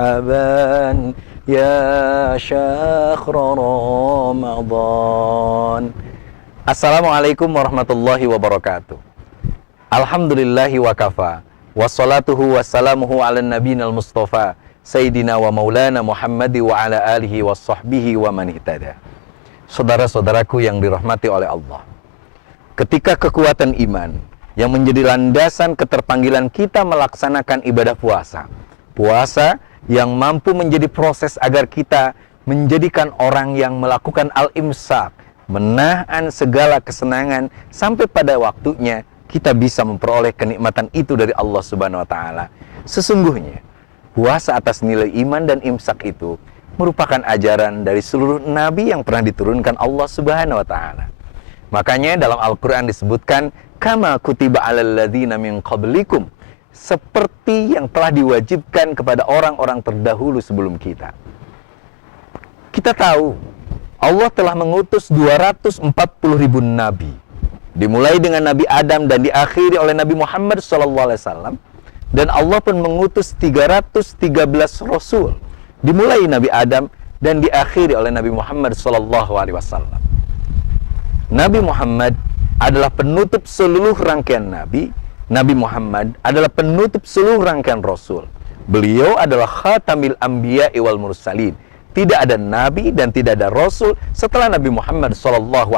marhaban ya syahr Ramadan. Assalamualaikum warahmatullahi wabarakatuh. Alhamdulillahi wa kafa, wassalatuhu wassalamuhu ala nabiyil mustafa Sayyidina wa maulana Muhammadi wa ala alihi wa sahbihi wa man ihtada. Saudara-saudaraku yang dirahmati oleh Allah, ketika kekuatan iman yang menjadi landasan keterpanggilan kita melaksanakan ibadah puasa, puasa yang mampu menjadi proses agar kita menjadikan orang yang melakukan al-imsak, menahan segala kesenangan sampai pada waktunya kita bisa memperoleh kenikmatan itu dari Allah Subhanahu wa taala. Sesungguhnya puasa atas nilai iman dan imsak itu merupakan ajaran dari seluruh nabi yang pernah diturunkan Allah Subhanahu wa taala. Makanya dalam Al-Qur'an disebutkan kama kutiba 'alal ladzina min qablikum, seperti yang telah diwajibkan kepada orang-orang terdahulu sebelum kita. Kita tahu Allah telah mengutus 240.000 nabi, dimulai dengan Nabi Adam dan diakhiri oleh Nabi Muhammad SAW. Dan Allah pun mengutus 313 Rasul, dimulai Nabi Adam dan diakhiri oleh Nabi Muhammad SAW. Nabi Muhammad adalah penutup seluruh rangkaian Nabi. Nabi Muhammad adalah penutup seluruh rangkaian Rasul. Beliau adalah khatamil anbiya wal mursalin. Tidak ada Nabi dan tidak ada Rasul setelah Nabi Muhammad SAW.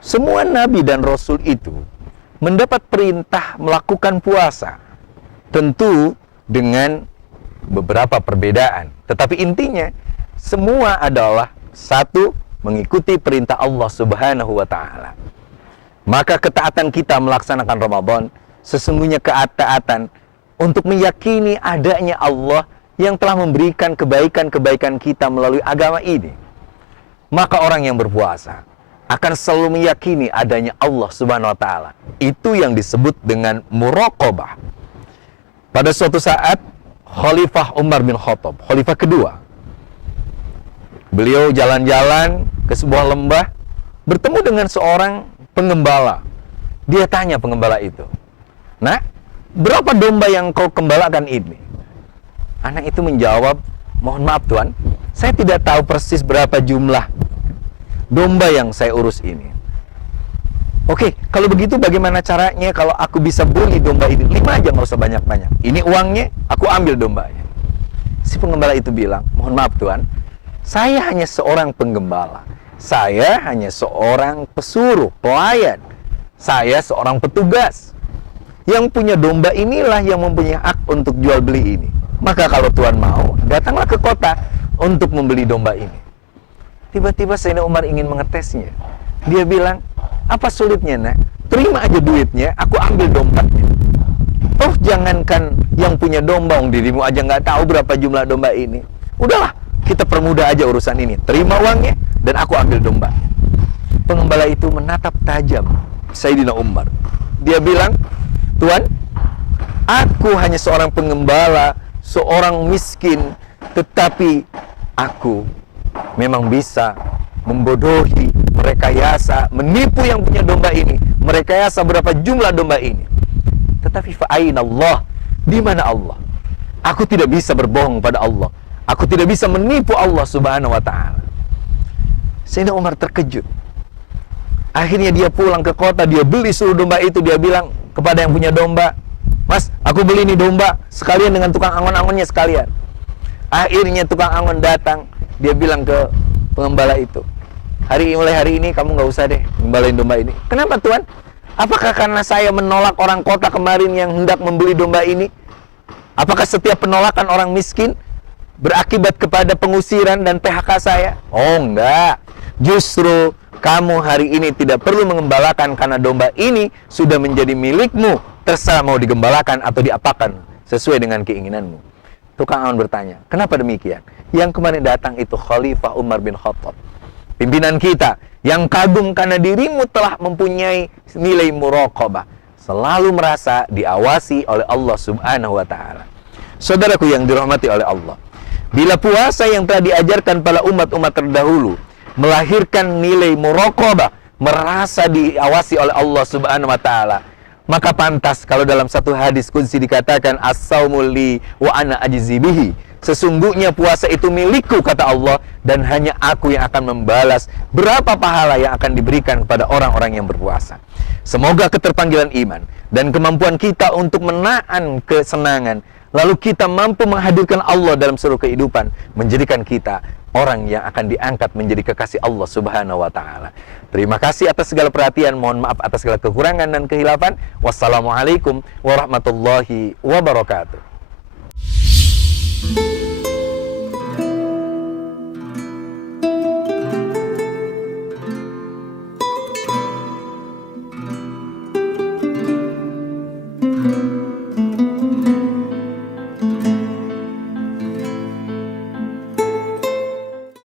Semua Nabi dan Rasul itu mendapat perintah melakukan puasa, tentu dengan beberapa perbedaan. Tetapi intinya, semua adalah satu, mengikuti perintah Allah Subhanahu wa ta'ala. Maka ketaatan kita melaksanakan Ramadan, sesungguhnya ketaatan untuk meyakini adanya Allah yang telah memberikan kebaikan-kebaikan kita melalui agama ini. Maka orang yang berpuasa akan selalu meyakini adanya Allah Subhanahu wa ta'ala. Itu yang disebut dengan muraqabah. Pada suatu saat, Khalifah Umar bin Khattab, khalifah kedua, beliau jalan-jalan ke sebuah lembah, bertemu dengan seorang pengembala. Dia tanya pengembala itu, "Nah, berapa domba yang kau gembalakan ini?" Anak itu menjawab, "Mohon maaf Tuan, saya tidak tahu persis berapa jumlah domba yang saya urus ini." "Oke, kalau begitu bagaimana caranya kalau aku bisa beli domba ini? 5 aja, nggak usah banyak-banyak. Ini uangnya, aku ambil dombanya." Si pengembala itu bilang, "Mohon maaf Tuan, saya hanya seorang penggembala. Saya hanya seorang pesuruh, pelayan. Saya seorang petugas. Yang punya domba inilah yang mempunyai hak untuk jual beli ini. Maka kalau Tuan mau, datanglah ke kota untuk membeli domba ini." Tiba-tiba Sayyidina Umar ingin mengetesnya. Dia bilang, "Apa sulitnya nak? Terima aja duitnya, aku ambil dombanya." "Oh, jangankan yang punya domba, dirimu aja nggak tahu berapa jumlah domba ini. Udahlah, kita permudah aja urusan ini. Terima uangnya dan aku ambil domba." Pengembala itu menatap tajam Sayyidina Umar. Dia bilang, "Tuan, aku hanya seorang pengembala, seorang miskin, tetapi aku memang bisa membodohi, merekayasa, menipu yang punya domba ini, merekayasa berapa jumlah domba ini. Tetapi fa'aina Allah, di mana Allah? Aku tidak bisa berbohong pada Allah. Aku tidak bisa menipu Allah Subhanahu wa ta'ala." Sayyidina Umar terkejut. Akhirnya dia pulang ke kota, dia beli seluruh domba itu. Dia bilang kepada yang punya domba, "Mas, aku beli ini domba sekalian dengan tukang angon-angonnya sekalian." Akhirnya tukang angon datang. Dia bilang ke pengembala itu, mulai hari ini kamu nggak usah deh ngembalain domba ini." "Kenapa Tuan? Apakah karena saya menolak orang kota kemarin yang hendak membeli domba ini? Apakah setiap penolakan orang miskin berakibat kepada pengusiran dan PHK saya?" "Oh enggak, justru kamu hari ini tidak perlu mengembalakan karena domba ini sudah menjadi milikmu. Terserah mau digembalakan atau diapakan sesuai dengan keinginanmu." Tukang angon bertanya, "Kenapa demikian?" Yang kemarin datang itu Khalifah Umar bin Khattab, pimpinan kita yang kagum karena dirimu telah mempunyai nilai muraqabah, selalu merasa diawasi oleh Allah Subhanahu wa ta'ala. Saudaraku yang dirahmati oleh Allah, bila puasa yang telah diajarkan pada umat-umat terdahulu melahirkan nilai muraqabah, merasa diawasi oleh Allah Subhanahu wa ta'ala, Maka pantas kalau dalam satu hadis qudsi dikatakan as-saumu li wa ana ajzi bihi. Sesungguhnya puasa itu milikku, kata Allah, dan hanya aku yang akan membalas berapa pahala yang akan diberikan kepada orang-orang yang berpuasa. Semoga keterpanggilan iman dan kemampuan kita untuk menahan kesenangan, lalu kita mampu menghadirkan Allah dalam seluruh kehidupan, menjadikan kita orang yang akan diangkat menjadi kekasih Allah Subhanahu wa Ta'ala. Terima kasih atas segala perhatian. Mohon maaf atas segala kekurangan dan kehilafan. Wassalamualaikum warahmatullahi wabarakatuh.